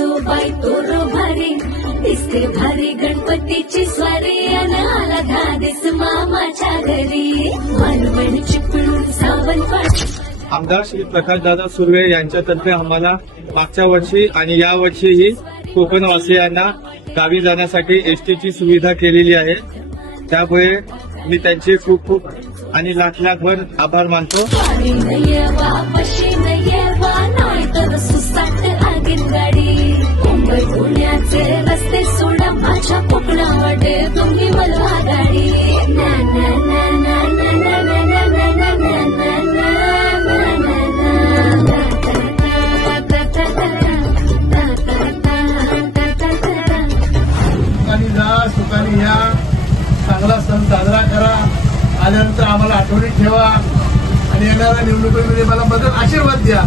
बाई तोर भारी दिसते भारी गणपतीची स्वारी अन आला धादिस मामाच्या घरी मानवण चिपळूण सावंतवाडी. आमदार श्री प्रकाशदादा सुर्वे यांच्यातर्फे आम्हाला मागच्या वर्षी आणि या वर्षीही कोकणवासियांना गावी जाण्यासाठी एसटीची सुविधा केलेली आहे. त्यामुळे मी त्यांचे खूप खूप आणि लाख लाखभर आभार मानतो. वारी नये वा पशी नये वा नाही तर सुसाट आगीन गाडी मुंबई पुण्याचे रस्ते सोडा माझ्या कोकणावाटे तुम्ही मला गाडी ना ना ना ना ना ना ना ना ना ना ना सुखाने जा, सुखाने या, चांगला सण साजरा करा. आल्यानंतर आम्हाला आठवणीत ठेवा आणि येणाऱ्या निवडणुकीमध्ये मला मदत आशीर्वाद द्या.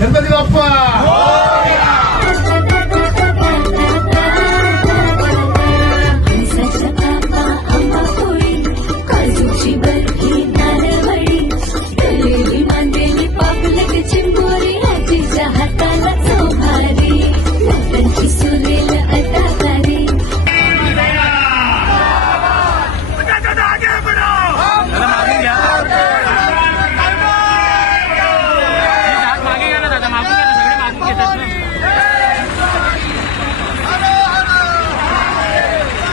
गणपती बाप्पा.